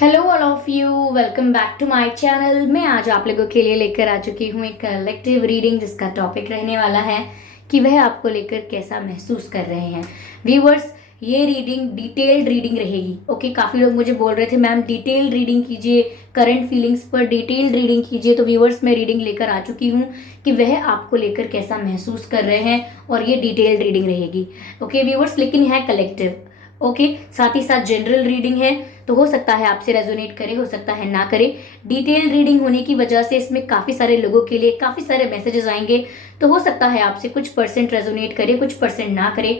Hello all of you, welcome back to my channel. मैं आज आप लोगों के लिए लेकर आ चुकी हूँ एक कलेक्टिव रीडिंग जिसका टॉपिक रहने वाला है कि वह आपको लेकर कैसा महसूस कर रहे हैं। व्यूवर्स, ये रीडिंग डिटेल्ड रीडिंग रहेगी। ओके, काफ़ी लोग मुझे बोल रहे थे मैम डिटेल्ड रीडिंग कीजिए, करंट फीलिंग्स पर डिटेल्ड रीडिंग कीजिए। तो व्यूवर्स, मैं रीडिंग लेकर आ चुकी हूँ कि वह आपको लेकर कैसा महसूस कर रहे हैं और ये डिटेल्ड रीडिंग रहेगी। ओके व्यूवर्स, लेकिन यह है कलेक्टिव। ओके, साथ ही साथ जनरल रीडिंग है, तो हो सकता है आपसे रेजोनेट करे, हो सकता है ना करे। डिटेल रीडिंग होने की वजह से इसमें काफ़ी सारे लोगों के लिए काफ़ी सारे मैसेजेस आएंगे, तो हो सकता है आपसे कुछ परसेंट रेजोनेट करे, कुछ परसेंट ना करे।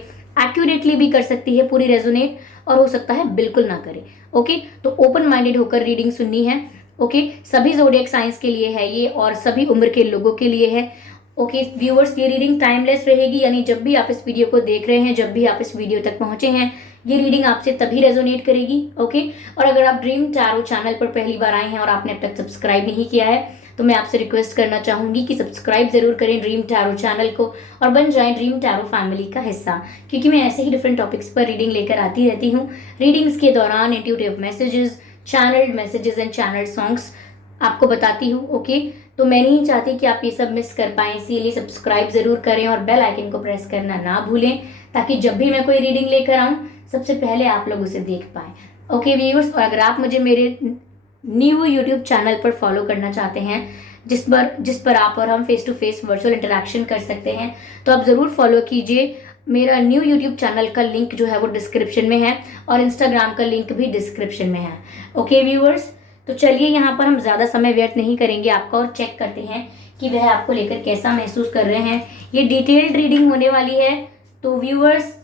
एक्यूरेटली भी कर सकती है पूरी रेजोनेट, और हो सकता है बिल्कुल ना करे। ओके, तो ओपन माइंडेड होकर रीडिंग सुननी है। ओके, सभी जोडिएक साइंस के लिए है ये और सभी उम्र के लोगों के लिए है। ओके व्यूअर्स, ये रीडिंग टाइमलेस रहेगी, यानी जब भी आप इस वीडियो को देख रहे हैं, जब भी आप इस वीडियो तक पहुंचे हैं, ये रीडिंग आपसे तभी रेजोनेट करेगी। ओके, और अगर आप ड्रीम टैरो चैनल पर पहली बार आए हैं और आपने अब तक सब्सक्राइब नहीं किया है, तो मैं आपसे रिक्वेस्ट करना चाहूंगी कि सब्सक्राइब जरूर करें ड्रीम टैरो चैनल को और बन जाएं ड्रीम टैरो फैमिली का हिस्सा, क्योंकि मैं ऐसे ही डिफरेंट टॉपिक्स पर रीडिंग लेकर आती रहती हूँ। रीडिंग्स के दौरान intuitive messages, channelled messages and channel songs आपको बताती हूँ। ओके, तो मैं नहीं चाहती कि आप ये सब मिस कर पाएं, इसीलिए सब्सक्राइब जरूर करें और बेल आइकन को प्रेस करना ना भूलें, ताकि जब भी मैं कोई रीडिंग लेकर आऊं सबसे पहले आप लोग उसे देख पाएं। ओके व्यूअर्स, और अगर आप मुझे मेरे न्यू यूट्यूब चैनल पर फॉलो करना चाहते हैं, जिस पर आप और हम face to face virtual interaction कर सकते हैं, तो आप ज़रूर फॉलो कीजिए। मेरा न्यू यूट्यूब चैनल का लिंक जो है वो डिस्क्रिप्शन में है और इंस्टाग्राम का लिंक भी डिस्क्रिप्शन में है। ओके व्यूअर्स, तो चलिए यहाँ पर हम ज़्यादा समय व्यर्थ नहीं करेंगे आपका, और चेक करते हैं कि वह आपको लेकर कैसा महसूस कर रहे हैं। ये डिटेल्ड रीडिंग होने वाली है, तो viewers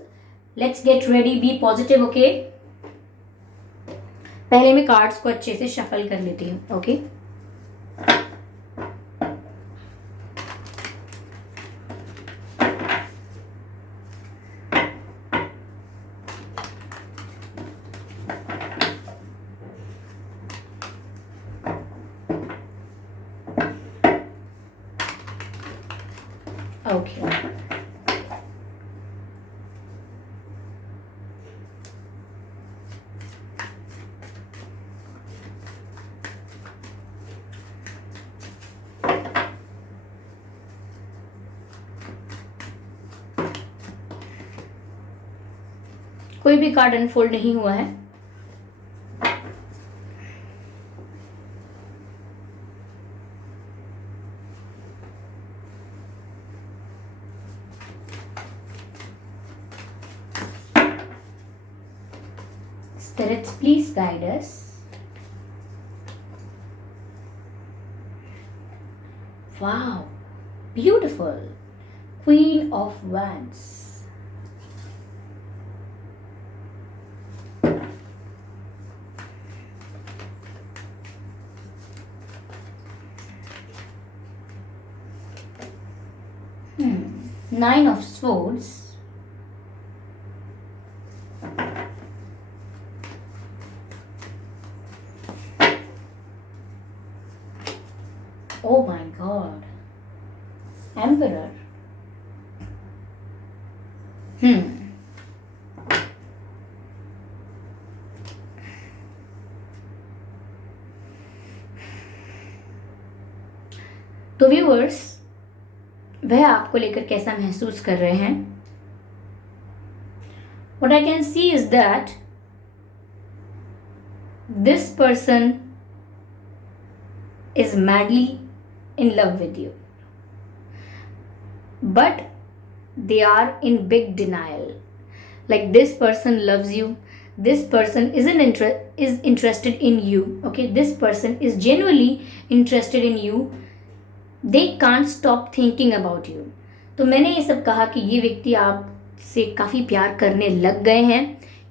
let's get ready, be positive. Okay, पहले मैं कार्ड्स को अच्छे से शफल कर लेती हूँ। ओके, ओके कोई भी कार्ड अनफोल्ड नहीं हुआ है। Spirits, please guide us. Wow, beautiful. Queen of Wands. Nine of Swords. Oh my God. Emperor. तो व्यूअर्स, वह आपको लेकर कैसा महसूस कर रहे हैं? What I can see is that this person is madly in love with you, but they are in big denial. Like this person loves you, this person is interested in you. Okay, this person is genuinely interested in you. They can't stop thinking about you. तो मैंने ये सब कहा कि ये व्यक्ति आपसे काफ़ी प्यार करने लग गए हैं,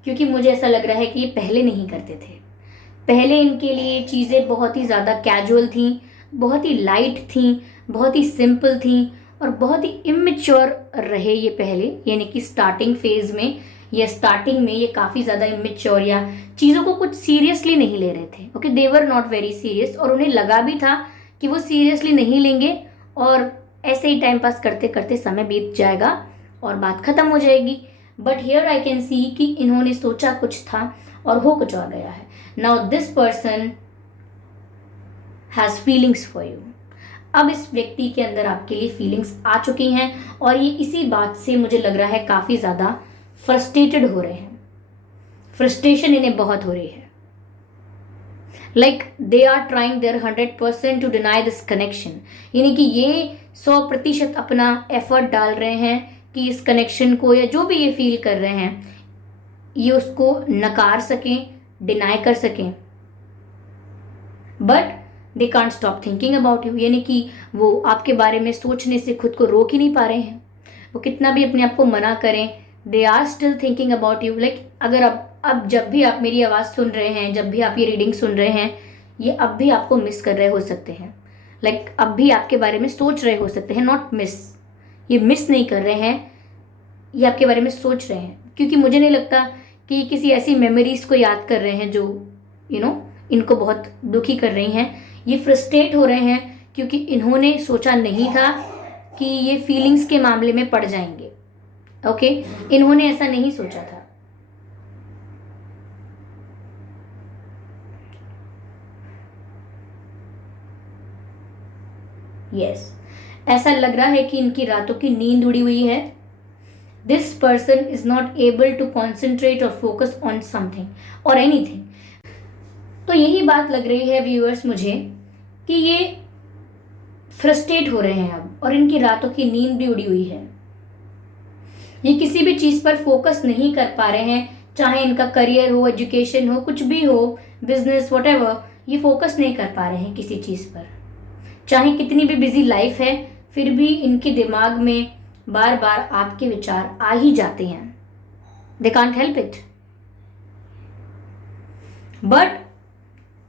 क्योंकि मुझे ऐसा लग रहा है कि ये पहले नहीं करते थे। पहले इनके लिए चीज़ें बहुत ही ज़्यादा कैजुअल थी, बहुत ही लाइट थी, बहुत ही सिंपल थी और बहुत ही इमेच्योर रहे ये पहले, यानी कि स्टार्टिंग फेज में या स्टार्टिंग में ये काफ़ी ज़्यादा इमेच्योर या चीज़ों को कुछ सीरियसली नहीं ले रहे थे। Okay, they were not very serious, और उन्हें लगा भी था कि वो सीरियसली नहीं लेंगे और ऐसे ही टाइम पास करते करते समय बीत जाएगा और बात ख़त्म हो जाएगी। बट हियर आई कैन सी कि इन्होंने सोचा कुछ था और हो कुछ और गया है। Now this person has feelings for you. अब इस व्यक्ति के अंदर आपके लिए फीलिंग्स आ चुकी हैं और ये इसी बात से मुझे लग रहा है काफी ज्यादा फ्रस्ट्रेटेड हो रहे हैं। फ्रस्ट्रेशन इन्हें बहुत हो रही है। Like they are trying their 100% to deny this connection, यानी कि ये 100% अपना एफर्ट डाल रहे हैं कि इस कनेक्शन को या जो भी ये फील कर रहे हैं ये उसको नकार सकें, डिनाई कर सकें। But they can't stop thinking about you, यानी कि वो आपके बारे में सोचने से खुद को रोक ही नहीं पा रहे हैं। वो कितना भी अपने आप को मना करें, they are still thinking about you. Like अगर अब जब भी आप मेरी आवाज़ सुन रहे हैं, जब भी आप ये रीडिंग सुन रहे हैं, ये अब भी आपको मिस कर रहे हो सकते हैं। लाइक अब भी आपके बारे में सोच रहे हो सकते हैं, नॉट मिस। ये मिस नहीं कर रहे हैं, ये आपके बारे में सोच रहे हैं, क्योंकि मुझे नहीं लगता कि किसी ऐसी मेमोरीज को याद कर रहे हैं जो इनको बहुत दुखी कर रही हैं। ये फ्रस्ट्रेट हो रहे हैं क्योंकि इन्होंने सोचा नहीं था कि ये फीलिंग्स के मामले में पड़ जाएंगे। ओके, इन्होंने ऐसा नहीं सोचा था। यस, ऐसा लग रहा है कि इनकी रातों की नींद उड़ी हुई है। This person is not able to concentrate और फोकस ऑन समथिंग और एनीथिंग। तो यही बात लग रही है व्यूअर्स मुझे कि ये फ्रस्ट्रेट हो रहे हैं अब, और इनकी रातों की नींद भी उड़ी हुई है। ये किसी भी चीज पर फोकस नहीं कर पा रहे हैं, चाहे इनका करियर हो, एजुकेशन हो, कुछ भी हो, बिजनेस, व्हाटएवर, ये फोकस नहीं कर पा रहे हैं किसी चीज पर। चाहे कितनी भी बिजी लाइफ है, फिर भी इनके दिमाग में बार बार आपके विचार आ ही जाते हैं। They can't help it. But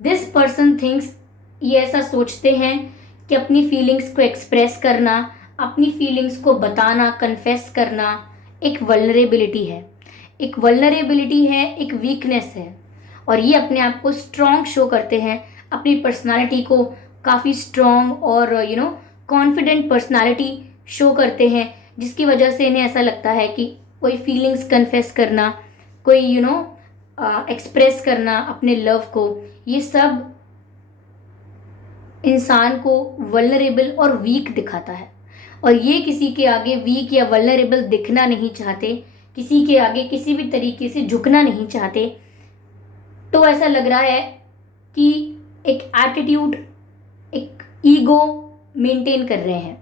this person thinks, ये ऐसा सोचते हैं कि अपनी फीलिंग्स को एक्सप्रेस करना, अपनी फीलिंग्स को बताना, कन्फेस करना एक वल्नरेबिलिटी है, एक वल्नरेबिलिटी है, एक वीकनेस है। और ये अपने आप को स्ट्रॉन्ग शो करते हैं, अपनी पर्सनालिटी को काफ़ी स्ट्रॉन्ग और कॉन्फिडेंट पर्सनालिटी शो करते हैं, जिसकी वजह से इन्हें ऐसा लगता है कि कोई फीलिंग्स कन्फेस करना, कोई एक्सप्रेस करना अपने लव को, ये सब इंसान को वल्नरेबल और वीक दिखाता है। और ये किसी के आगे वीक या वल्नरेबल दिखना नहीं चाहते, किसी के आगे किसी भी तरीके से झुकना नहीं चाहते। तो ऐसा लग रहा है कि एक एटीट्यूड, एक ईगो मेंटेन कर रहे हैं।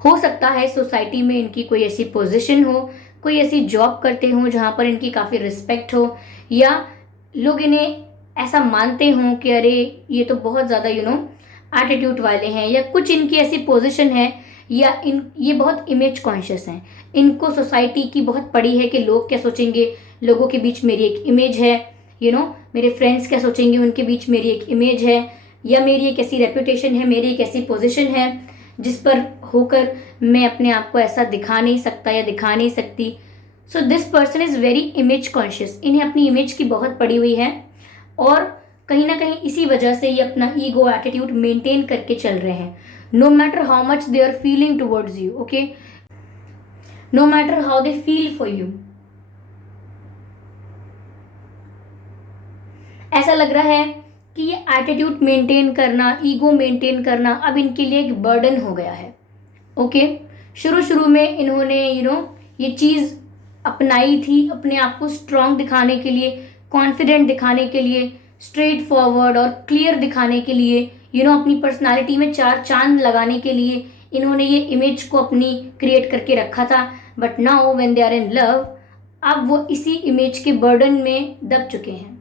हो सकता है सोसाइटी में इनकी कोई ऐसी पोजीशन हो, कोई ऐसी जॉब करते हो जहाँ पर इनकी काफ़ी रिस्पेक्ट हो, या लोग इन्हें ऐसा मानते हों कि अरे ये तो बहुत ज़्यादा एटीट्यूड वाले हैं, या कुछ इनकी ऐसी पोजीशन है, या ये बहुत इमेज कॉन्शियस हैं। इनको सोसाइटी की बहुत पड़ी है कि लोग क्या सोचेंगे, लोगों के बीच मेरी एक इमेज है, मेरे फ्रेंड्स क्या सोचेंगे, उनके बीच मेरी एक इमेज है, या मेरी एक ऐसी रेपुटेशन है, मेरी एक ऐसी पोजीशन है जिस पर होकर मैं अपने आप को ऐसा दिखा नहीं सकता या दिखा नहीं सकती। So this person is very image conscious. इन्हें अपनी इमेज की बहुत पड़ी हुई है, और कहीं ना कहीं इसी वजह से ये अपना ईगो एटीट्यूड मेंटेन करके चल रहे हैं। No matter how much they are feeling towards you, okay, no matter how they feel for you. ऐसा लग रहा है कि ये एटीट्यूड मेंटेन करना, ईगो मेंटेन करना अब इनके लिए एक बर्डन हो गया है। ओके, शुरू में इन्होंने ये चीज़ अपनाई थी अपने आप को स्ट्रांग दिखाने के लिए, कॉन्फिडेंट दिखाने के लिए, स्ट्रेट फॉरवर्ड और क्लियर दिखाने के लिए, अपनी पर्सनालिटी में 4 चांद लगाने के लिए इन्होंने ये इमेज को अपनी क्रिएट करके रखा था। But now when they are in love, अब वो इसी इमेज के बर्डन में दब चुके हैं।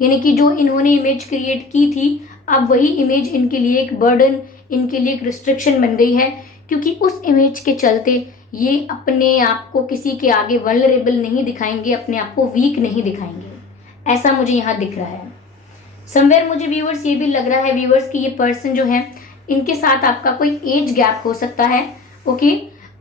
यानी कि जो इन्होंने इमेज क्रिएट की थी, अब वही इमेज इनके लिए एक बर्डन, इनके लिए एक रिस्ट्रिक्शन बन गई है, क्योंकि उस इमेज के चलते ये अपने आप को किसी के आगे वल्नरेबल नहीं दिखाएंगे, अपने आप को वीक नहीं दिखाएंगे। ऐसा मुझे यहाँ दिख रहा है। समवेयर मुझे व्यूअर्स ये भी लग रहा है व्यूअर्स कि ये पर्सन जो है, इनके साथ आपका कोई एज गैप हो सकता है। ओके,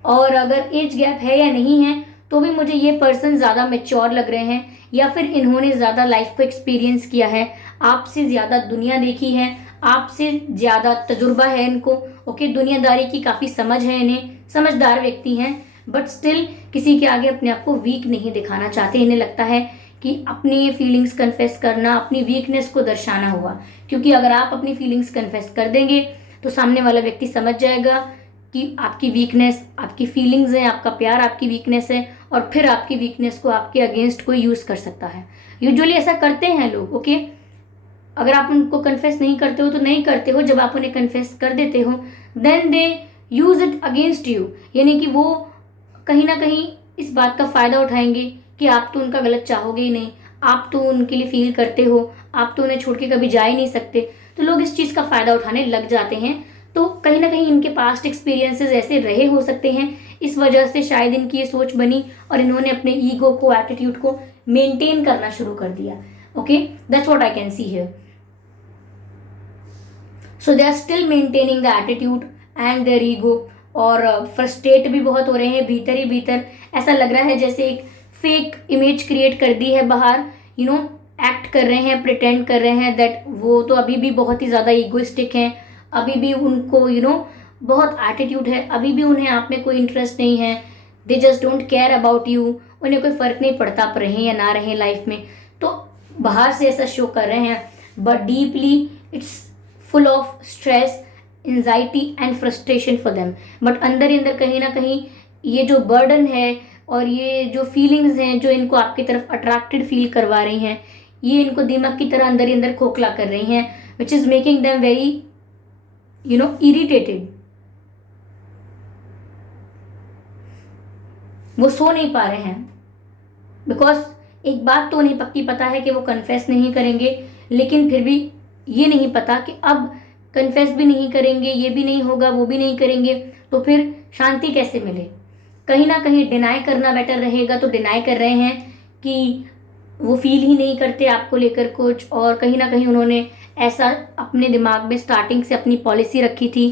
और अगर एज गैप है या नहीं है तो भी मुझे ये पर्सन ज़्यादा मैच्योर लग रहे हैं, या फिर इन्होंने ज़्यादा लाइफ को एक्सपीरियंस किया है, आपसे ज़्यादा दुनिया देखी है, आपसे ज़्यादा तजुर्बा है इनको। ओके, दुनियादारी की काफ़ी समझ है इन्हें, समझदार व्यक्ति हैं, बट स्टिल किसी के आगे अपने आप को वीक नहीं दिखाना चाहते। इन्हें लगता है कि अपनी फीलिंग्स कन्फेस करना, अपनी वीकनेस को दर्शाना हुआ। क्योंकि अगर आप अपनी फीलिंग्स कन्फेस कर देंगे तो सामने वाला व्यक्ति समझ जाएगा कि आपकी वीकनेस आपकी फीलिंग्स है, आपका प्यार आपकी वीकनेस है, और फिर आपकी वीकनेस को आपके अगेंस्ट कोई यूज कर सकता है। यूजुअली ऐसा करते हैं लोग। ओके, अगर आप उनको कन्फेस नहीं करते हो तो नहीं करते हो, जब आप उन्हें कन्फेस कर देते हो then they use it against you. यानी कि वो कहीं ना कहीं इस बात का फायदा उठाएंगे कि आप तो उनका गलत चाहोगे ही नहीं, आप तो उनके लिए फील करते हो, आप तो उन्हें छोड़ के कभी जा ही नहीं सकते। तो लोग इस चीज का फायदा उठाने लग जाते हैं। तो कहीं ना कहीं इनके पास्ट एक्सपीरियंसेस ऐसे रहे हो सकते हैं, इस वजह से शायद इनकी ये सोच बनी और इन्होंने अपने ईगो को, एटीट्यूड को मेंटेन करना शुरू कर दिया। Okay, that's what I can see here. So they are still maintaining the attitude and their ego, और फ्रस्ट्रेट भी बहुत हो रहे हैं भीतर ही भीतर। ऐसा लग रहा है जैसे एक फेक इमेज क्रिएट कर दी है बाहर, एक्ट कर रहे हैं, प्रिटेंड कर रहे हैं दैट वो तो अभी भी बहुत ही ज़्यादा ईगोइस्टिक हैं, अभी भी उनको बहुत एटीट्यूड है, अभी भी उन्हें आप में कोई इंटरेस्ट नहीं है, they just don't care about you, उन्हें कोई फ़र्क नहीं पड़ता आप रहें या ना रहें लाइफ में। तो बाहर से ऐसा शो कर रहे हैं, but deeply it's full of stress, anxiety and frustration for them. But अंदर ही अंदर कहीं ना कहीं ये जो बर्डन है और ये जो फीलिंग्स हैं जो इनको आपकी तरफ अट्रैक्टेड फील करवा रही हैं, ये इनको दिमाग की तरह अंदर ही अंदर खोखला कर रही हैं, which is making them very irritated. वो सो नहीं पा रहे हैं बिकॉज एक बात तो उन्हें पक्की पता है कि वो कन्फेस नहीं करेंगे, लेकिन फिर भी ये नहीं पता कि अब कन्फेस भी नहीं करेंगे, ये भी नहीं होगा, वो भी नहीं करेंगे, तो फिर शांति कैसे मिले। कहीं ना कहीं डिनाई करना बेटर रहेगा, तो डिनाई कर रहे हैं कि वो फील ही नहीं करते आपको लेकर कुछ, और कहीं ना कहीं उन्होंने ऐसा अपने दिमाग में स्टार्टिंग से अपनी पॉलिसी रखी थी,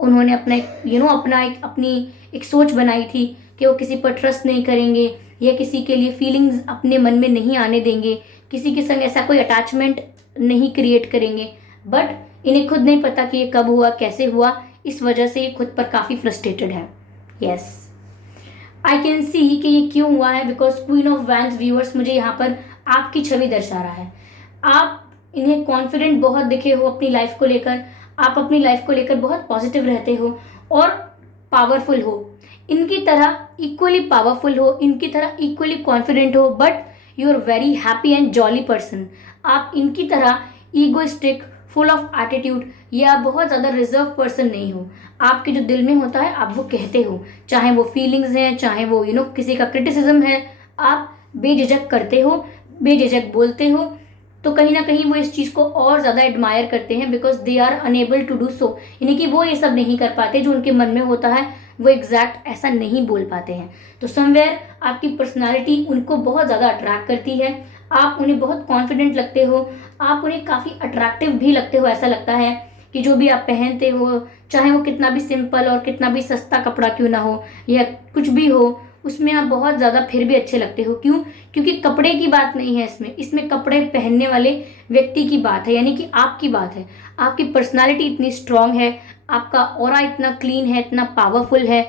उन्होंने अपना अपनी एक सोच बनाई थी कि वो किसी पर ट्रस्ट नहीं करेंगे या किसी के लिए फीलिंग्स अपने मन में नहीं आने देंगे, किसी के संग ऐसा कोई अटैचमेंट नहीं क्रिएट करेंगे। बट इन्हें खुद नहीं पता कि ये कब हुआ, कैसे हुआ, इस वजह से ये खुद पर काफ़ी फ्रस्ट्रेटेड है। यस, आई कैन सी कि ये क्यों हुआ है, because queen of wands viewers मुझे यहाँ पर आपकी छवि दर्शा रहा है। आप इन्हें कॉन्फिडेंट बहुत दिखे हो अपनी लाइफ को लेकर, आप अपनी लाइफ को लेकर बहुत पॉजिटिव रहते हो और पावरफुल हो, इनकी तरह इक्वली पावरफुल हो, इनकी तरह इक्वली कॉन्फिडेंट हो, but you are very happy and jolly person. आप इनकी तरह ईगोइस्टिक, फुल ऑफ एटीट्यूड या बहुत ज़्यादा रिजर्व पर्सन नहीं हो। आपके जो दिल में होता है आप वो कहते हो, चाहे वो फीलिंग्स हैं, चाहे वो किसी का क्रिटिसिज्म है, आप बेझिझक करते हो, बेझिझक बोलते हो। तो कहीं ना कहीं वो इस चीज़ को और ज़्यादा एडमायर करते हैं, because they are unable to do so. यानी कि वो ये सब नहीं कर पाते, जो उनके मन में होता है वो एग्जैक्ट ऐसा नहीं बोल पाते हैं। तो समवेयर आपकी पर्सनालिटी उनको बहुत ज़्यादा अट्रैक्ट करती है, आप उन्हें बहुत कॉन्फिडेंट लगते हो, आप उन्हें काफ़ी अट्रैक्टिव भी लगते हो। ऐसा लगता है कि जो भी आप पहनते हो, चाहे वो कितना भी सिंपल और कितना भी सस्ता कपड़ा क्यों ना हो या कुछ भी हो, उसमें आप बहुत ज़्यादा फिर भी अच्छे लगते हो। क्यों? क्योंकि कपड़े की बात नहीं है इसमें कपड़े पहनने वाले व्यक्ति की बात है, यानी कि आपकी बात है। आपकी पर्सनालिटी इतनी स्ट्रांग है, आपका ऑरा इतना क्लीन है, इतना पावरफुल है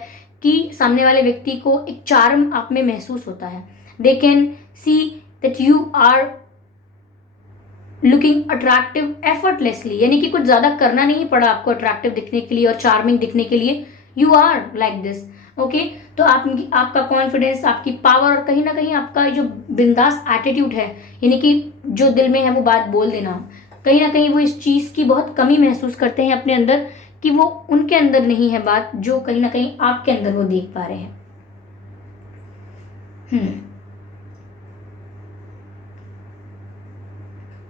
कि सामने वाले व्यक्ति को एक चार्म आप में महसूस होता है। They can see that you are looking attractive effortlessly, यानी कि कुछ ज़्यादा करना नहीं पड़ा आपको अट्रैक्टिव दिखने के लिए और चार्मिंग दिखने के लिए। You are like this. Okay, तो आपका कॉन्फिडेंस, आपकी पावर और कहीं ना कहीं आपका जो बिंदास एटीट्यूड है, यानी कि जो दिल में है वो बात बोल देना, कहीं ना कहीं वो इस चीज़ की बहुत कमी महसूस करते हैं अपने अंदर, कि वो उनके अंदर नहीं है बात जो कहीं ना कहीं आपके अंदर वो देख पा रहे हैं।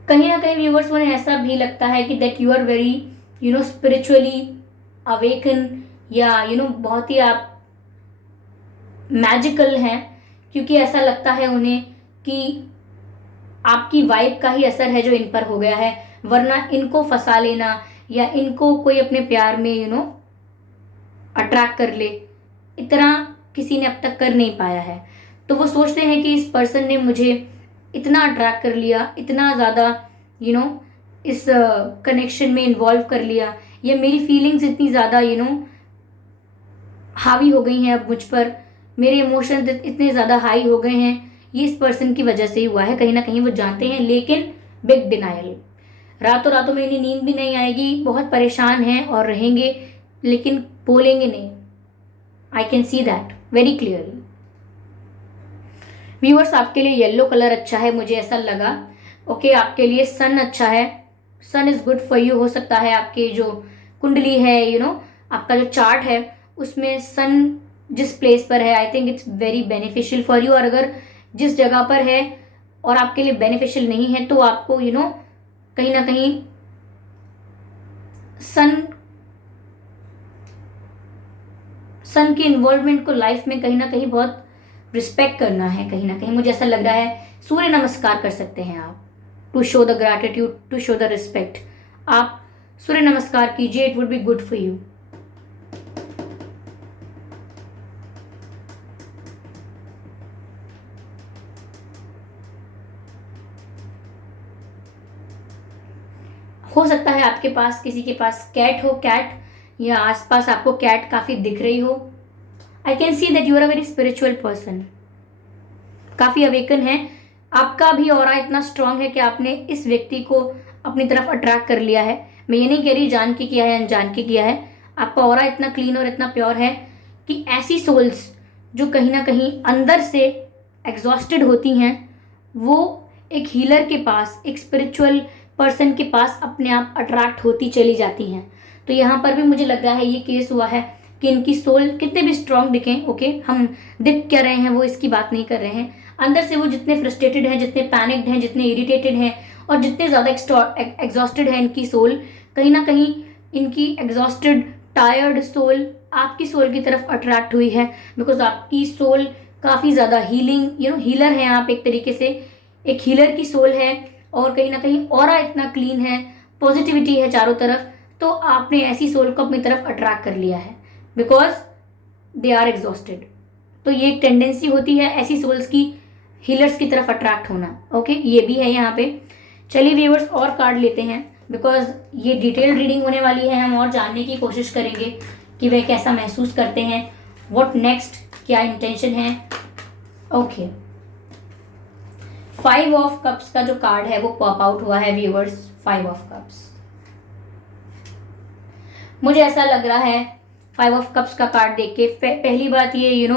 कहीं ना कहीं व्यूवर्स उन्हें ऐसा भी लगता है कि that you are very spiritually awaken, या बहुत ही आप मैजिकल हैं, क्योंकि ऐसा लगता है उन्हें कि आपकी वाइब का ही असर है जो इन पर हो गया है, वरना इनको फंसा लेना या इनको कोई अपने प्यार में अट्रैक्ट कर ले, इतना किसी ने अब तक कर नहीं पाया है। तो वो सोचते हैं कि इस पर्सन ने मुझे इतना अट्रैक्ट कर लिया, इतना ज़्यादा इस कनेक्शन में इन्वॉल्व कर लिया, या मेरी फीलिंग्स इतनी ज़्यादा हावी हो गई हैं अब मुझ पर, मेरे इमोशंस इतने ज़्यादा हाई हो गए हैं ये इस पर्सन की वजह से ही हुआ है, कहीं ना कहीं वो जानते हैं, लेकिन बिग डिनायल, रातों रातों में इन्हें नींद भी नहीं आएगी, बहुत परेशान हैं और रहेंगे, लेकिन बोलेंगे नहीं। आई can see that very clearly. Viewers, आपके लिए येलो कलर अच्छा है, मुझे ऐसा लगा। ओके, आपके लिए सन अच्छा है, सन इज गुड फॉर यू। हो सकता है आपके जो कुंडली है, आपका जो चार्ट है उसमें सन जिस प्लेस पर है, I think it's very beneficial for you. और अगर जिस जगह पर है और आपके लिए बेनिफिशियल नहीं है, तो आपको कहीं ना कहीं सन के इन्वॉल्वमेंट को लाइफ में कहीं ना कहीं बहुत रिस्पेक्ट करना है। कहीं ना कहीं मुझे ऐसा लग रहा है सूर्य नमस्कार कर सकते हैं आप, to show the gratitude, to show the respect. आप सूर्य नमस्कार कीजिए, it would be good for you. हो सकता है आपके पास किसी के पास कैट हो, कैट, या आसपास आपको कैट काफी दिख रही हो। I can see that you are a very spiritual person, काफी अवेकन है। आपका भी ऑरा इतना स्ट्रांग है कि आपने इस व्यक्ति को अपनी तरफ अट्रैक्ट कर लिया है। मैं ये नहीं कह रही जान के किया है अनजान के किया है, आपका ऑरा इतना क्लीन और इतना प्योर है कि ऐसी सोल्स जो कहीं ना कहीं अंदर से एग्जॉस्टेड होती हैं, वो एक हीलर के पास, एक स्पिरिचुअल पर्सन के पास अपने आप अट्रैक्ट होती चली जाती हैं। तो यहाँ पर भी मुझे लग रहा है ये केस हुआ है कि इनकी सोल कितने भी स्ट्रांग दिखें, ओके, हम दिख क्या रहे हैं वो इसकी बात नहीं कर रहे हैं, अंदर से वो जितने फ्रस्ट्रेटेड हैं, जितने पैनिक्ड हैं, जितने इरिटेटेड हैं और जितने ज़्यादा एग्जॉस्टेड है इनकी सोल, कहीं ना कहीं इनकी एग्जॉस्टेड टायर्ड सोल आपकी सोल की तरफ अट्रैक्ट हुई है। बिकॉज आपकी सोल काफ़ी ज़्यादा हीलिंग, हीलर हैं आप, एक तरीके से एक हीलर की सोल है। और कहीं ना कहीं ऑरा इतना क्लीन है, पॉजिटिविटी है चारों तरफ, तो आपने ऐसी सोल को अपनी तरफ अट्रैक्ट कर लिया है बिकॉज दे आर एग्जॉस्टेड। तो ये एक टेंडेंसी होती है ऐसी सोल्स की, हीलर्स की तरफ अट्रैक्ट होना। ओके, ये भी है यहाँ पे। चलिए व्यूअर्स, और कार्ड लेते हैं बिकॉज ये डिटेल रीडिंग होने वाली है, हम और जानने की कोशिश करेंगे कि वे कैसा महसूस करते हैं, व्हाट नेक्स्ट, क्या इंटेंशन है। ओके, 5 ऑफ कप्स का जो कार्ड है वो पॉप आउट हुआ है व्यूअर्स, 5 ऑफ कप्स। मुझे ऐसा लग रहा है 5 ऑफ कप्स का कार्ड देख के, पहली बात ये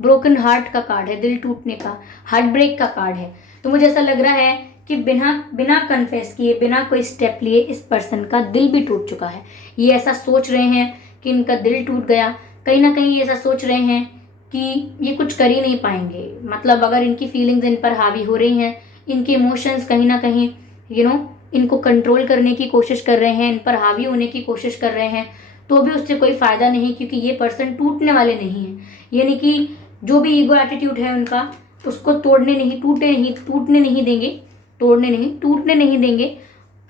ब्रोकन हार्ट का कार्ड है, दिल टूटने का, हार्ट ब्रेक का कार्ड है। तो मुझे ऐसा लग रहा है कि बिना कन्फेस किए, बिना कोई स्टेप लिए इस पर्सन का दिल भी टूट चुका है। ये ऐसा सोच रहे हैं कि इनका दिल टूट गया, कहीं ना कहीं ये ऐसा सोच रहे हैं कि ये कुछ कर ही नहीं पाएंगे। मतलब अगर इनकी फीलिंग्स इन पर हावी हो रही हैं, इनके इमोशंस कहीं ना कहीं इनको कंट्रोल करने की कोशिश कर रहे हैं, इन पर हावी होने की कोशिश कर रहे हैं, तो भी उससे कोई फायदा नहीं, क्योंकि ये पर्सन टूटने वाले नहीं है। यानी कि जो भी ईगो एटीट्यूड है उनका, उसको टूटने नहीं देंगे,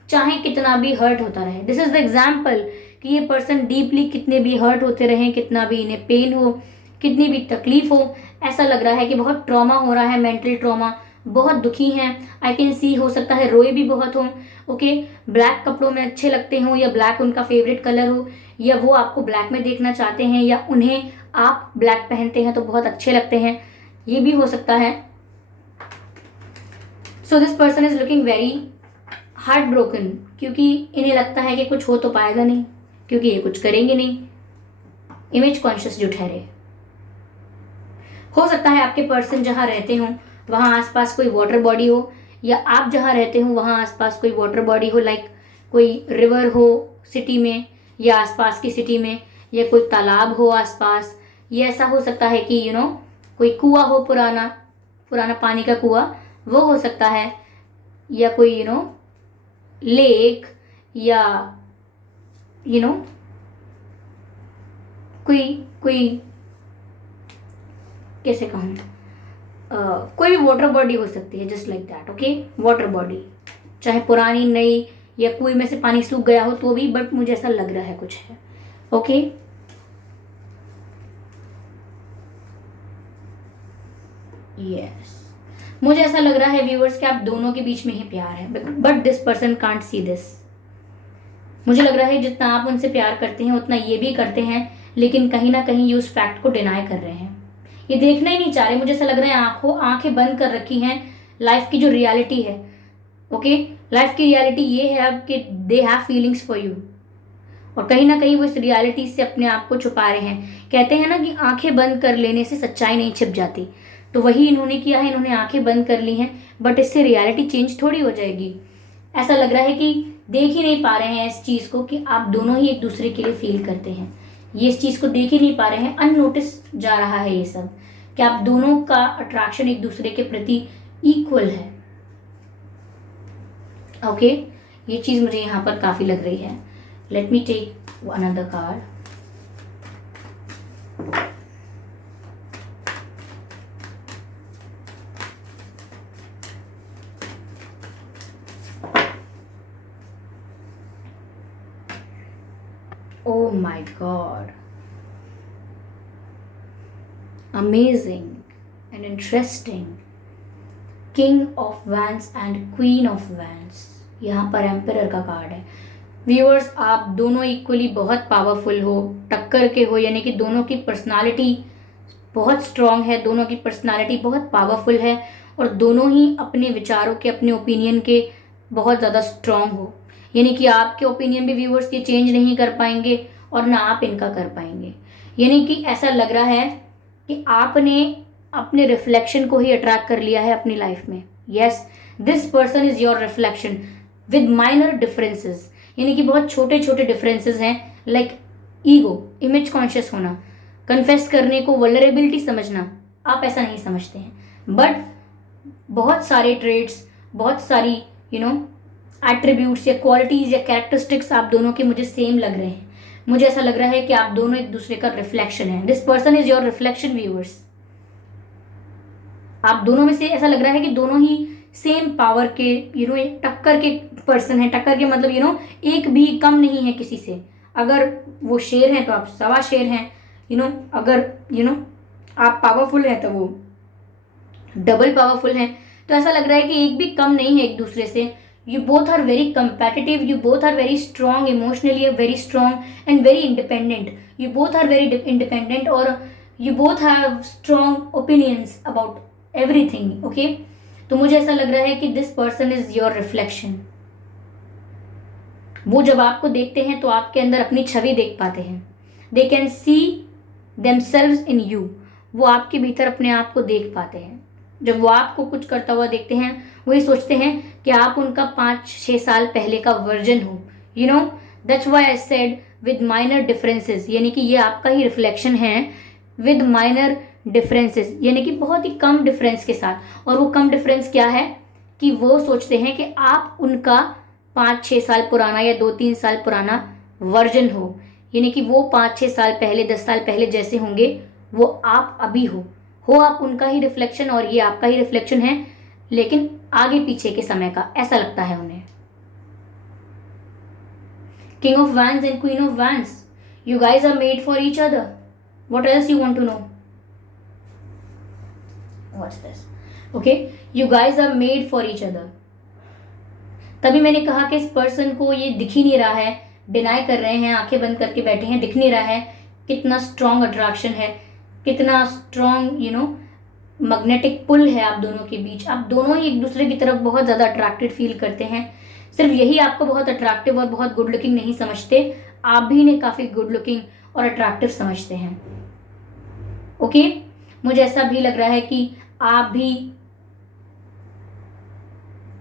चाहे कितना भी हर्ट होता रहे। दिस इज द एग्जाम्पल कि ये पर्सन डीपली कितने भी हर्ट होते रहे, कितना भी इन्हें पेन हो, कितनी भी तकलीफ हो, ऐसा लग रहा है कि बहुत ट्रॉमा हो रहा है, मेंटल ट्रॉमा, बहुत दुखी हैं। आई कैन सी, हो सकता है रोए भी बहुत हो। ओके, ब्लैक कपड़ों में अच्छे लगते हो, या ब्लैक उनका फेवरेट कलर हो, या वो आपको ब्लैक में देखना चाहते हैं, या उन्हें आप ब्लैक पहनते हैं तो बहुत अच्छे लगते हैं, ये भी हो सकता है। So this person is looking very heart broken, क्योंकि इन्हें लगता है कि कुछ हो तो पाएगा नहीं, क्योंकि ये कुछ करेंगे नहीं। इमेज कॉन्शियस जो ठहरे, हो सकता है आपके पर्सन जहां रहते हो वहां आसपास कोई वाटर बॉडी हो, या आप जहां रहते हो वहां आसपास कोई वाटर बॉडी हो, लाइक कोई रिवर हो सिटी में या आसपास की सिटी में, या कोई तालाब हो आसपास। ये ऐसा हो सकता है कि कोई कुआं हो, पुराना पानी का कुआं, वो हो सकता है, या कोई लेक, या कोई कैसे कहूँ, कोई भी वाटर बॉडी हो सकती है, just like that. Okay, water body, चाहे पुरानी, नई, या कुएं में से पानी सूख गया हो तो भी, बट मुझे ऐसा लग रहा है कुछ है। ओके, यस, मुझे ऐसा लग रहा है व्यूअर्स कि आप दोनों के बीच में ही प्यार है, but this person can't see this. मुझे लग रहा है जितना आप उनसे प्यार करते हैं उतना ये भी करते हैं, लेकिन कहीं ना कहीं ये उस फैक्ट को डिनाई कर रहे हैं। ये देखना ही नहीं चाह रहे। मुझे ऐसा लग रहा है आंखें बंद कर रखी हैं लाइफ की जो रियलिटी है। ओके, लाइफ की रियलिटी ये है अब कि they have feelings for you, और कहीं ना कहीं वो इस रियलिटी से अपने आप को छुपा रहे हैं। कहते हैं ना कि आंखें बंद कर लेने से सच्चाई नहीं छिप जाती, तो वही इन्होंने किया है। इन्होंने आंखें बंद कर ली हैं, बट इससे रियलिटी चेंज थोड़ी हो जाएगी। ऐसा लग रहा है कि देख ही नहीं पा रहे हैं इस चीज को कि आप दोनों ही एक दूसरे के लिए फील करते हैं। ये इस चीज को देख ही नहीं पा रहे हैं, अननोटिस जा रहा है ये सब, कि आप दोनों का अट्रैक्शन एक दूसरे के प्रति इक्वल है। ओके, ये चीज मुझे यहाँ पर काफी लग रही है। Let me take another card. Oh my God. Amazing and interesting. King of Wands and Queen of Wands. यहाँ पर एम्परर का कार्ड है। व्यूअर्स, आप दोनों इक्वली बहुत पावरफुल हो, टक्कर के हो, यानी कि दोनों की पर्सनालिटी बहुत स्ट्रांग है, दोनों की पर्सनालिटी बहुत पावरफुल है, और दोनों ही अपने विचारों के, अपने ओपिनियन के बहुत ज़्यादा स्ट्रांग हो। यानी कि आपके ओपिनियन भी व्यूअर्स ये चेंज नहीं कर पाएंगे और ना आप इनका कर पाएंगे। यानी कि ऐसा लग रहा है कि आपने अपने रिफ्लेक्शन को ही अट्रैक्ट कर लिया है अपनी लाइफ में। Yes, this person is your reflection with minor differences. यानी कि बहुत छोटे छोटे डिफरेंसेस हैं, लाइक ईगो, इमेज कॉन्शियस होना, कन्फेस करने को वल्नरेबिलिटी समझना। आप ऐसा नहीं समझते हैं, बट बहुत सारे ट्रेड्स, बहुत सारी एट्रीब्यूट्स या क्वालिटीज या कैरेक्टरिस्टिक्स आप दोनों के मुझे सेम लग रहे हैं। मुझे ऐसा लग रहा है कि आप दोनों एक दूसरे का रिफ्लेक्शन है। This person is your reflection viewers. आप दोनों में से ऐसा लग रहा है कि दोनों ही सेम पावर के, एक टक्कर के पर्सन है। टक्कर के मतलब एक भी कम नहीं है किसी से। अगर वो शेर हैं तो आप सवा शेर हैं, अगर आप पावरफुल हैं तो वो डबल पावरफुल हैं। तो ऐसा लग रहा है कि एक भी कम नहीं है एक दूसरे से। You both are very competitive, you both are very strong emotionally, very strong and very independent. You both are very independent, और you both have strong opinions about everything. Okay, तो मुझे ऐसा लग रहा है कि this person is your reflection. वो जब आपको देखते हैं तो आपके अंदर अपनी छवि देख पाते हैं। दे can C themselves in you. वो आपके भीतर अपने आप को देख पाते हैं। जब वो आपको कुछ करता हुआ देखते हैं, वही सोचते हैं कि आप उनका 5-6 साल पहले का वर्जन हो। That's why I said with minor differences, यानी कि ये आपका ही रिफ्लेक्शन है विद माइनर डिफरेंसेस, यानी कि बहुत ही कम डिफरेंस के साथ। और वो कम डिफरेंस क्या है कि वो सोचते हैं कि आप उनका 5-6 साल पुराना या 2-3 साल पुराना वर्जन हो। यानी कि वो 5-6 साल पहले, 10 साल पहले जैसे होंगे, वो आप अभी हो आप उनका ही रिफ्लेक्शन, और ये आपका ही रिफ्लेक्शन है, लेकिन आगे पीछे के समय का, ऐसा लगता है उन्हें। King of wands and queen of wands, you guys are made for each other. What else you want to know? What's this? Okay, you guys are made for each other. तभी मैंने कहा कि इस पर्सन को ये दिख ही नहीं रहा है, डिनाई कर रहे हैं, आंखें बंद करके बैठे हैं, दिख नहीं रहा है कितना स्ट्रॉन्ग अट्रैक्शन है, कितना स्ट्रॉन्ग मैग्नेटिक पुल है आप दोनों के बीच। आप दोनों ही एक दूसरे की तरफ बहुत ज़्यादा अट्रैक्टेड फील करते हैं। सिर्फ यही आपको बहुत अट्रैक्टिव और बहुत गुड लुकिंग नहीं समझते, आप भी इन्हें काफ़ी गुड लुकिंग और अट्रैक्टिव समझते हैं। ओके, मुझे ऐसा भी लग रहा है कि आप भी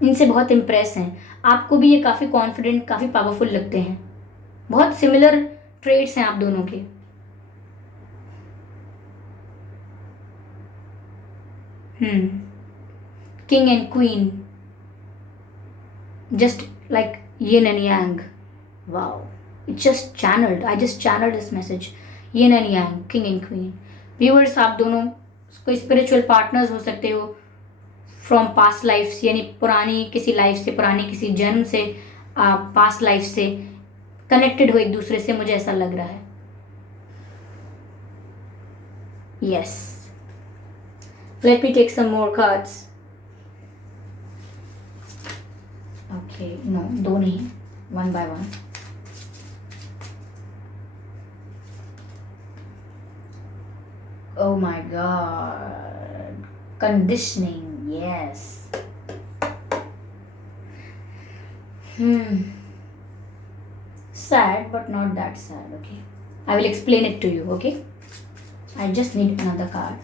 इनसे बहुत इम्प्रेस हैं। आपको भी ये काफ़ी कॉन्फिडेंट, काफ़ी पावरफुल लगते हैं। बहुत सिमिलर ट्रेड्स हैं आप दोनों के। King and queen, just like yin and yang. Wow, it just channeled. I just channeled this message. Yin and yang, king and queen. Viewers, आप दोनों कोई स्पिरिचुअल पार्टनर्स हो सकते हो फ्रॉम पास्ट लाइफ, यानी पुरानी किसी लाइफ से, पुरानी किसी जन्म से, आप पास्ट लाइफ से कनेक्टेड हो एक दूसरे से, मुझे ऐसा लग रहा है। Yes, let me take some more cards. Okay, no, दो नहीं, one by one. Oh my God. Conditioning, yes. Sad, but not that sad, okay? I will explain it to you, okay? I just need another card.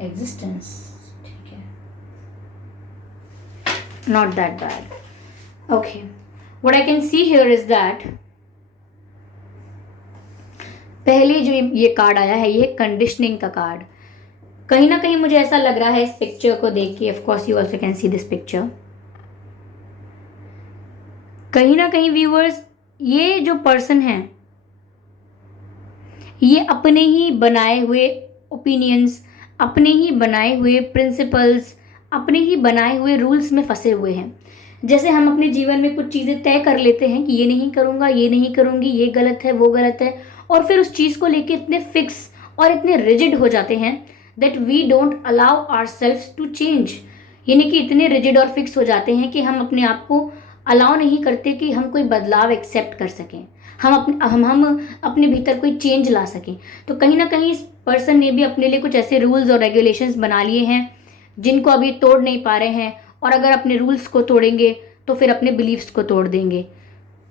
Existence, ठीक है. Not that bad. Okay. What I can see here is that पहले जो ये card आया है ये conditioning का card. कहीं ना कहीं मुझे ऐसा लग रहा है इस पिक्चर को देख के, of course you also can see this picture, कहीं ना कहीं व्यूअर्स ये जो पर्सन है ये अपने ही बनाए हुए ओपिनियंस, अपने ही बनाए हुए प्रिंसिपल्स, अपने ही बनाए हुए रूल्स में फंसे हुए हैं. जैसे हम अपने जीवन में कुछ चीज़ें तय कर लेते हैं कि ये नहीं करूँगा, ये नहीं करूँगी, ये गलत है, वो गलत है, और फिर उस चीज़ को लेके इतने फिक्स और इतने रिजिड हो जाते हैं that we don't allow our self to change. यानी कि इतने रिजिड और फिक्स हो जाते हैं कि हम अपने आप को अलाउ नहीं करते कि हम कोई बदलाव एक्सेप्ट कर सकें, हम अपने भीतर कोई चेंज ला सकें. तो कहीं ना कहीं इस पर्सन ने भी अपने लिए कुछ ऐसे रूल्स और रेगुलेशंस बना लिए हैं जिनको अभी तोड़ नहीं पा रहे हैं, और अगर अपने रूल्स को तोड़ेंगे तो फिर अपने बिलीव्स को तोड़ देंगे.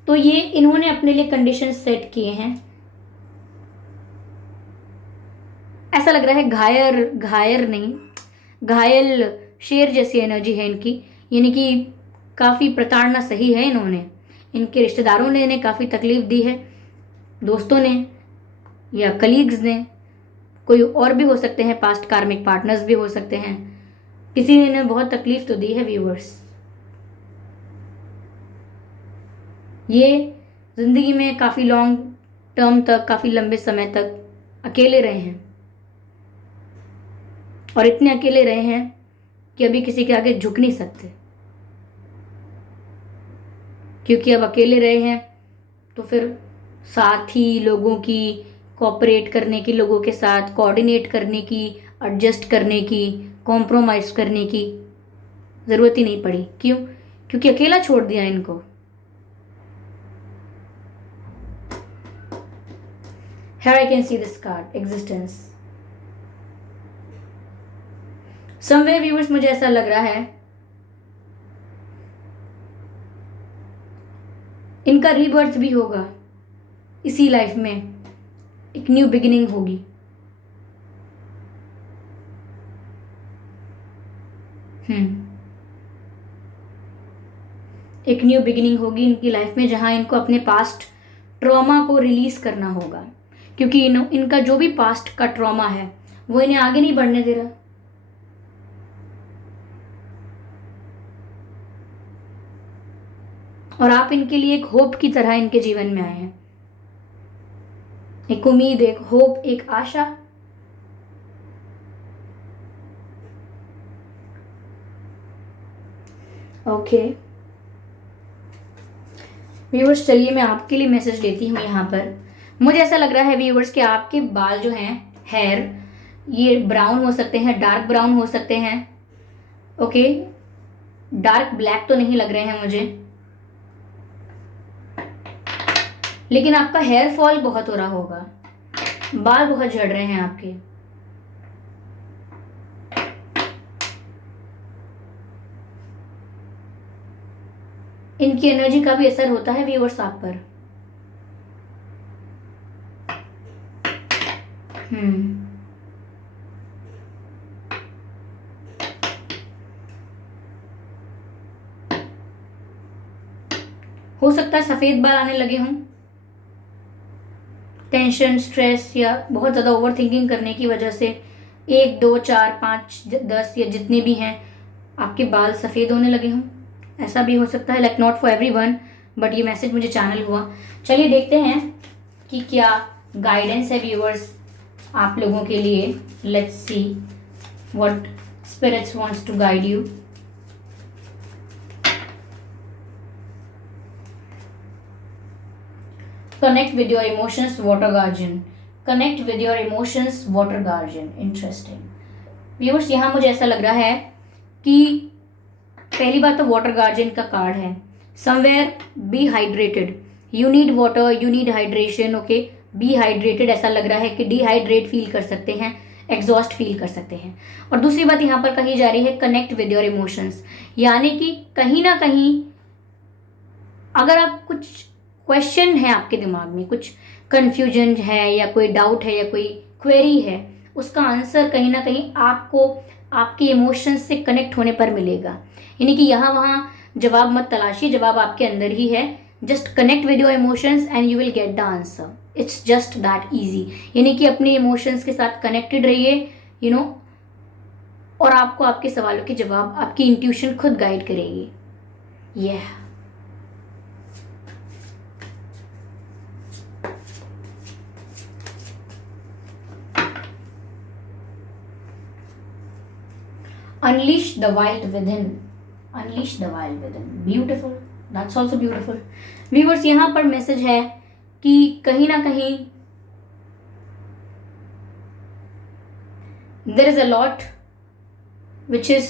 तो ये इन्होंने अपने लिए कंडीशन सेट किए हैं. ऐसा लग रहा है घायल शेर जैसी एनर्जी है इनकी. यानी कि काफ़ी प्रताड़ना सही है इन्होंने, इनके रिश्तेदारों ने इन्हें काफ़ी तकलीफ दी है, दोस्तों ने या कलीग्स ने, कोई और भी हो सकते हैं, पास्ट कार्मिक पार्टनर्स भी हो सकते हैं. किसी ने इन्हें बहुत तकलीफ तो दी है व्यूअर्स. ये जिंदगी में काफ़ी लॉन्ग टर्म तक, काफ़ी लंबे समय तक अकेले रहे हैं, और इतने अकेले रहे हैं कि अभी किसी के आगे झुक नहीं सकते, क्योंकि अब अकेले रहे हैं तो फिर साथी लोगों की, कोऑपरेट करने की, लोगों के साथ कोऑर्डिनेट करने की, एडजस्ट करने की, कॉम्प्रोमाइज़ करने की ज़रूरत ही नहीं पड़ी. क्यों? क्योंकि अकेला छोड़ दिया इनको. Here I can see this card, existence. Somewhere viewers मुझे ऐसा लग रहा है इनका रीबर्थ भी होगा इसी लाइफ में, एक न्यू बिगिनिंग होगी. एक न्यू बिगिनिंग होगी इनकी लाइफ में, जहां इनको अपने पास्ट ट्रॉमा को रिलीज करना होगा, क्योंकि इनका जो भी पास्ट का ट्रॉमा है वो इन्हें आगे नहीं बढ़ने दे रहा. और आप इनके लिए एक होप की तरह इनके जीवन में आए हैं, एक उम्मीद, एक होप, एक आशा. ओके व्यूअर्स, चलिए मैं आपके लिए मैसेज लेती हूँ. यहाँ पर मुझे ऐसा लग रहा है व्यूअर्स कि आपके बाल जो हैं, हेयर, ये ब्राउन हो सकते हैं, डार्क ब्राउन हो सकते हैं. ओके, डार्क ब्लैक तो नहीं लग रहे हैं मुझे, लेकिन आपका हेयर फॉल बहुत हो रहा होगा, बाल बहुत झड़ रहे हैं आपके. इनकी एनर्जी का भी असर होता है व्यूअर्स आप पर. हो सकता है सफेद बाल आने लगे हों, टेंशन, स्ट्रेस या बहुत ज़्यादा ओवर थिंकिंग करने की वजह से 1, 2, 4, 5, 10 या जितने भी हैं आपके बाल सफ़ेद होने लगे हों. ऐसा भी हो सकता है, like not for everyone, but ये मैसेज मुझे चैनल हुआ. चलिए देखते हैं कि क्या गाइडेंस है व्यूअर्स आप लोगों के लिए. Let's see what spirits wants to guide you. Connect with your emotions, water guardian. Connect with your emotions, water guardian. Interesting. Viewers, यहाँ मुझे ऐसा लग रहा है कि पहली बात तो वाटर गार्जियन का कार्ड है। Somewhere be hydrated, you need water, you need hydration. Okay, be hydrated, ऐसा लग रहा है कि डिहाइड्रेट फील कर सकते हैं, एग्जॉस्ट फील कर सकते हैं। और दूसरी बात यहाँ पर कही जा रही है कनेक्ट विद योर इमोशंस, यानी कि कहीं ना कहीं अगर आप कुछ क्वेश्चन है आपके दिमाग में, कुछ कंफ्यूजन है या कोई डाउट है या कोई क्वेरी है, उसका आंसर कहीं ना कहीं आपको आपके इमोशंस से कनेक्ट होने पर मिलेगा। यानी कि यहाँ वहाँ जवाब मत तलाशिए, जवाब आपके अंदर ही है। Just connect with your emotions and you will get the answer. It's just that easy. यानी कि अपने इमोशंस के साथ कनेक्टेड रहिए, यू नो, और आपको आपके सवालों के जवाब आपकी इंट्यूशन खुद गाइड करेगी। यह unleash the wild within, unleash the wild within, beautiful, that's also beautiful। viewers, यहाँ पर मैसेज है कि कहीं ना कहीं there is a lot which is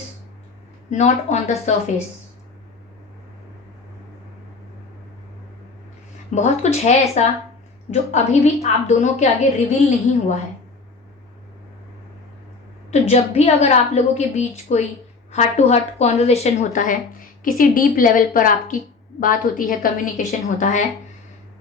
not on the surface। बहुत कुछ है ऐसा जो अभी भी आप दोनों के आगे रिवील नहीं हुआ है। तो जब भी अगर आप लोगों के बीच कोई हार्ट टू हार्ट कॉन्वर्सेशन होता है, किसी डीप लेवल पर आपकी बात होती है, कम्युनिकेशन होता है,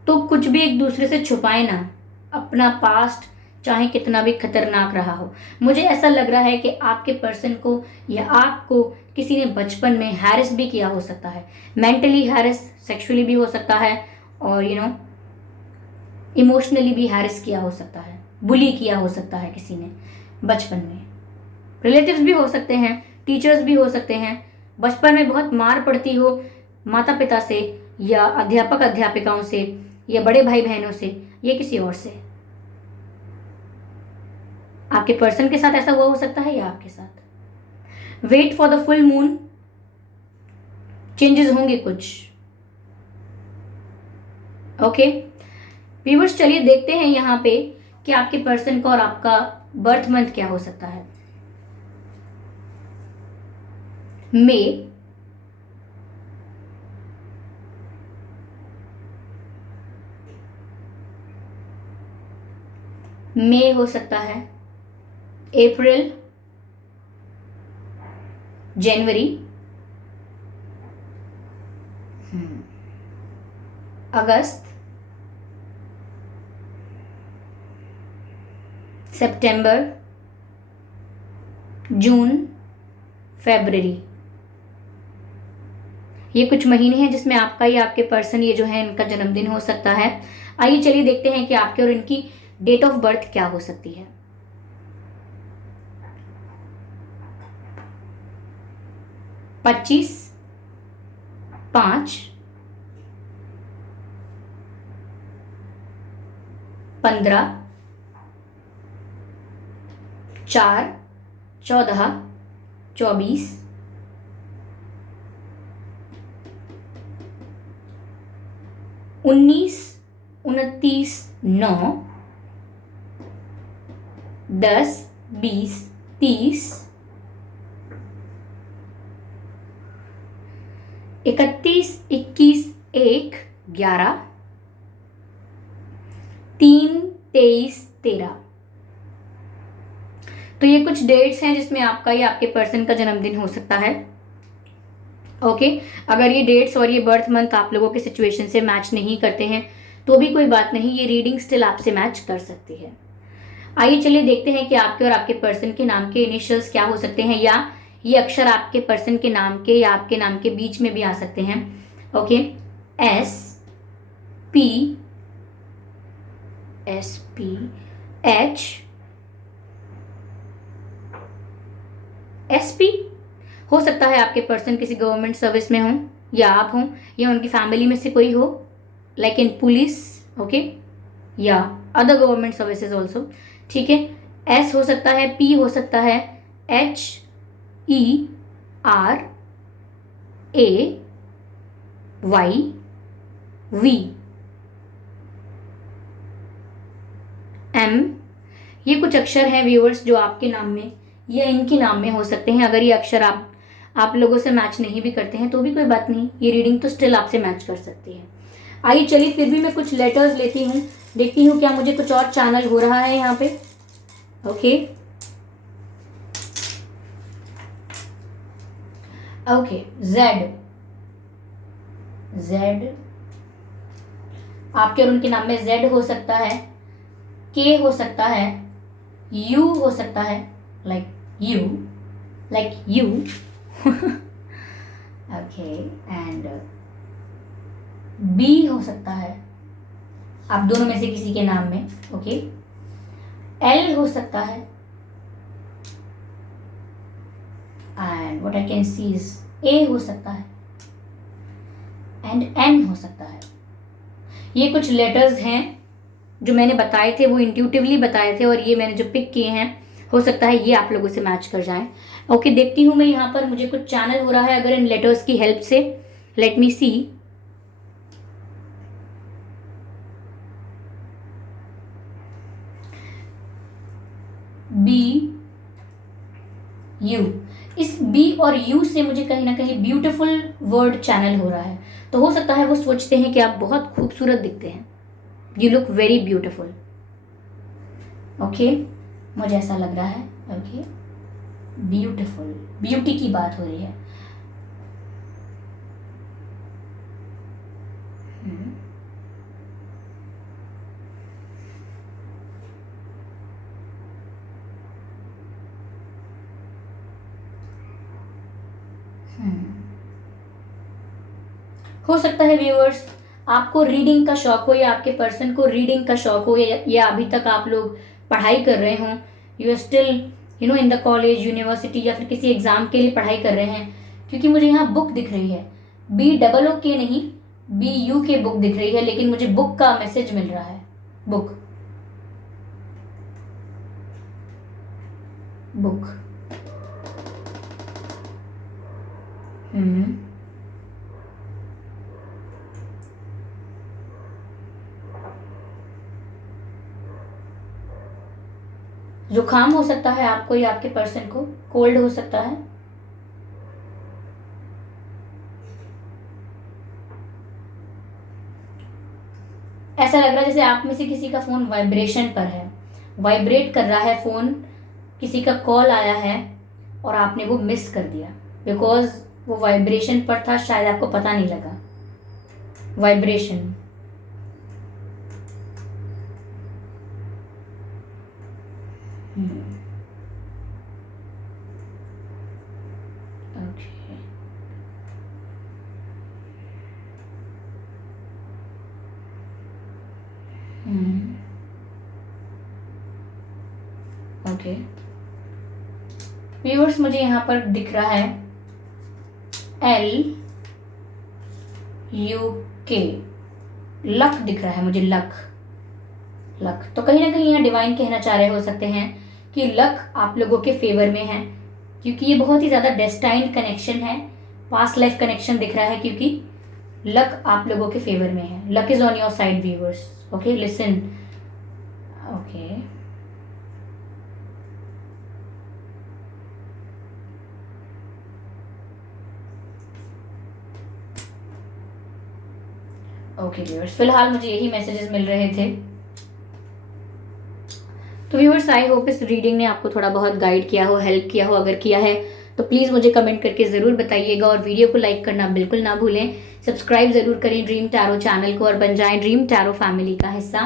तो कुछ भी एक दूसरे से छुपाए ना, अपना पास्ट चाहे कितना भी खतरनाक रहा हो। मुझे ऐसा लग रहा है कि आपके पर्सन को या आपको किसी ने बचपन में हैरेस भी किया हो सकता है, मेंटली हैरेस, सेक्सुअली भी हो सकता है, और इमोशनली भी हैरेस किया हो सकता है, बुली किया हो सकता है किसी ने बचपन में। रिलेटिव्स भी हो सकते हैं, टीचर्स भी हो सकते हैं, बचपन में बहुत मार पड़ती हो माता पिता से या अध्यापक अध्यापिकाओं से या बड़े भाई बहनों से या किसी और से। आपके पर्सन के साथ ऐसा हुआ हो सकता है या आपके साथ। Wait for the full moon, changes होंगे कुछ। ओके व्यूअर्स, चलिए देखते हैं यहाँ पे कि आपके पर्सन का और आपका बर्थ मंथ क्या हो सकता है। मई हो सकता है, अप्रैल, जनवरी, अगस्त, सितंबर, जून, फरवरी। ये कुछ महीने हैं जिसमें आपका या आपके पर्सन ये जो है इनका जन्मदिन हो सकता है। आइए चलिए देखते हैं कि आपके और इनकी डेट ऑफ बर्थ क्या हो सकती है। 25, 5, 15, 4, 14, 24, 19, 29, 9, 10, 20, 30, 31, 21, 1, 11, 3, 23, 13। तो ये कुछ डेट्स हैं जिसमें आपका या आपके पर्सन का जन्मदिन हो सकता है। ओके अगर ये डेट्स और ये बर्थ मंथ आप लोगों के सिचुएशन से मैच नहीं करते हैं तो भी कोई बात नहीं, ये रीडिंग स्टिल आपसे मैच कर सकती है। आइए चलिए देखते हैं कि आपके और आपके पर्सन के नाम के इनिशियल्स क्या हो सकते हैं, या ये अक्षर आपके पर्सन के नाम के या आपके नाम के बीच में भी आ सकते हैं। Okay S P H S P. हो सकता है आपके पर्सन किसी गवर्नमेंट सर्विस में हो या आप हो या उनकी फैमिली में से कोई हो, लाइक इन पुलिस, ओके, या अदर गवर्नमेंट सर्विसेज ऑल्सो। ठीक है, एस हो सकता है, पी हो सकता है, H E R A Y V M. ये कुछ अक्षर हैं व्यूअर्स जो आपके नाम में या इनके नाम में हो सकते हैं। अगर ये अक्षर आप आप लोगों से मैच नहीं भी करते हैं तो भी कोई बात नहीं, ये रीडिंग तो स्टिल आपसे मैच कर सकती है। आइए चलिए फिर भी मैं कुछ लेटर्स लेती हूँ, देखती हूँ क्या मुझे कुछ और चैनल हो रहा है यहाँ पे। ओके ओके, जेड, जेड, आपके और उनके नाम में जेड हो सकता है, के हो सकता है, यू हो सकता है, like U, like U. Okay, and B हो सकता है आप दोनों में से किसी के नाम में। ओके, एल हो सकता है, and what I can C is a हो सकता है, एंड एन हो सकता है। ये कुछ लेटर्स हैं जो मैंने बताए थे, वो इंट्यूटिवली बताए थे, और ये मैंने जो पिक किए हैं हो सकता है ये आप लोगों से मैच कर जाएं। ओके, देखती हूँ मैं यहाँ पर मुझे कुछ चैनल हो रहा है अगर इन लेटर्स की हेल्प से। Let me see. B, U, इस बी और यू से मुझे कहीं ना कहीं ब्यूटीफुल वर्ड चैनल हो रहा है। तो हो सकता है वो सोचते हैं कि आप बहुत खूबसूरत दिखते हैं, you look very beautiful. Okay, मुझे ऐसा लग रहा है। ओके, ब्यूटिफुल, ब्यूटी की बात हो रही है। हो सकता है व्यूअर्स आपको रीडिंग का शौक हो, या आपके पर्सन को रीडिंग का शौक हो, या अभी तक आप लोग पढ़ाई कर रहे हों, you are still in the college, university, या फिर किसी एग्जाम के लिए पढ़ाई कर रहे हैं। क्योंकि मुझे यहाँ बुक दिख रही है, BOOK नहीं, BU बुक दिख रही है, लेकिन मुझे बुक का मैसेज मिल रहा है। Book, book. जुकाम हो सकता है आपको या आपके पर्सन को, कोल्ड हो सकता है। ऐसा लग रहा है जैसे आप में से किसी का फोन वाइब्रेशन पर है, वाइब्रेट कर रहा है फोन, किसी का कॉल आया है और आपने वो मिस कर दिया बिकॉज वो वाइब्रेशन पर था, शायद आपको पता नहीं लगा। वाइब्रेशन, ओके व्यूअर्स, मुझे यहाँ पर दिख रहा है LUK, लक दिख रहा है मुझे, लक, लक। तो कहीं ना कहीं यहाँ डिवाइन कहना चाह रहे हो सकते हैं कि लक आप लोगों के फेवर में है, क्योंकि ये बहुत ही ज्यादा डेस्टाइन्ड कनेक्शन है, पास्ट लाइफ कनेक्शन दिख रहा है, क्योंकि लक आप लोगों के फेवर में है। Luck is on your side viewers. Okay, listen. Okay, okay viewers, फिलहाल मुझे यही मैसेजेस मिल रहे थे। तो व्यूअर्स, आई होप इस रीडिंग ने आपको थोड़ा बहुत गाइड किया हो, हेल्प किया हो। अगर किया है तो प्लीज़ मुझे कमेंट करके ज़रूर बताइएगा, और वीडियो को लाइक करना बिल्कुल ना भूलें। सब्सक्राइब ज़रूर करें ड्रीम टैरो चैनल को और बन जाएं ड्रीम टैरो फैमिली का हिस्सा,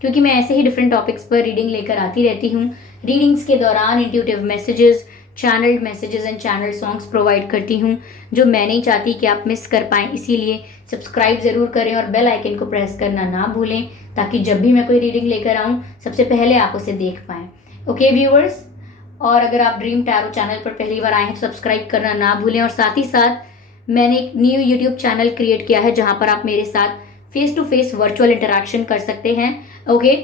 क्योंकि मैं ऐसे ही डिफरेंट टॉपिक्स पर रीडिंग लेकर आती रहती हूँ। रीडिंग्स के दौरान intuitive messages, channelled messages and channel songs provide करती हूँ, जो मैं नहीं चाहती कि आप मिस कर पाएँ। इसीलिए सब्सक्राइब ज़रूर करें और बेल आइकन को प्रेस करना ना भूलें, ताकि जब भी मैं कोई रीडिंग लेकर आऊँ सबसे पहले आप उसे देख पाएँ। ओके व्यूअर्स, और अगर आप ड्रीम टैरो चैनल पर पहली बार आए हैं तो सब्सक्राइब करना ना भूलें। और साथ ही साथ मैंने एक न्यू यूट्यूब चैनल क्रिएट किया है, जहाँ पर आप मेरे साथ face to face virtual interaction कर सकते हैं। ओके,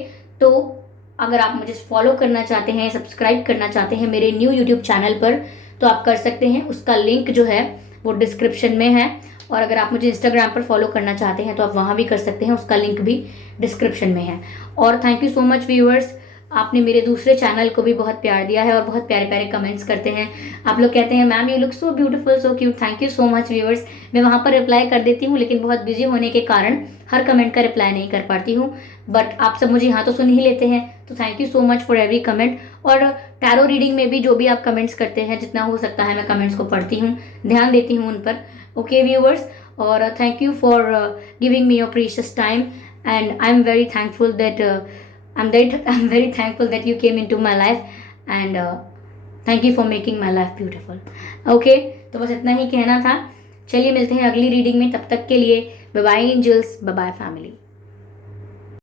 तो अगर आप मुझे फॉलो करना चाहते हैं, सब्सक्राइब करना चाहते हैं मेरे न्यू यूट्यूब चैनल पर, तो आप कर सकते हैं। उसका लिंक जो है वो डिस्क्रिप्शन में है। और अगर आप मुझे इंस्टाग्राम पर फॉलो करना चाहते हैं तो आप वहाँ भी कर सकते हैं, उसका लिंक भी डिस्क्रिप्शन में है। और thank you so much viewers, आपने मेरे दूसरे चैनल को भी बहुत प्यार दिया है और बहुत प्यारे प्यारे कमेंट्स करते हैं। आप लोग कहते हैं ma'am you look so beautiful, so cute, thank you so much viewers. मैं वहाँ पर रिप्लाई कर देती हूँ, लेकिन बहुत बिजी होने के कारण हर कमेंट का रिप्लाई नहीं कर पाती हूँ, बट आप सब मुझे यहाँ तो सुन ही लेते हैं, तो thank you so much for every comment. और टैरो रीडिंग में भी जो भी आप कमेंट्स करते हैं, जितना हो सकता है मैं कमेंट्स को पढ़ती हूँ, ध्यान देती हूँ उन पर। ओके व्यूअर्स, और thank you for giving me your precious time, and I am very thankful that I'm very thankful that you came into my life, and thank you for making my life beautiful. Okay, तो बस इतना ही कहना था। चलिए मिलते हैं अगली reading में, तब तक के लिए bye bye angels, bye bye family.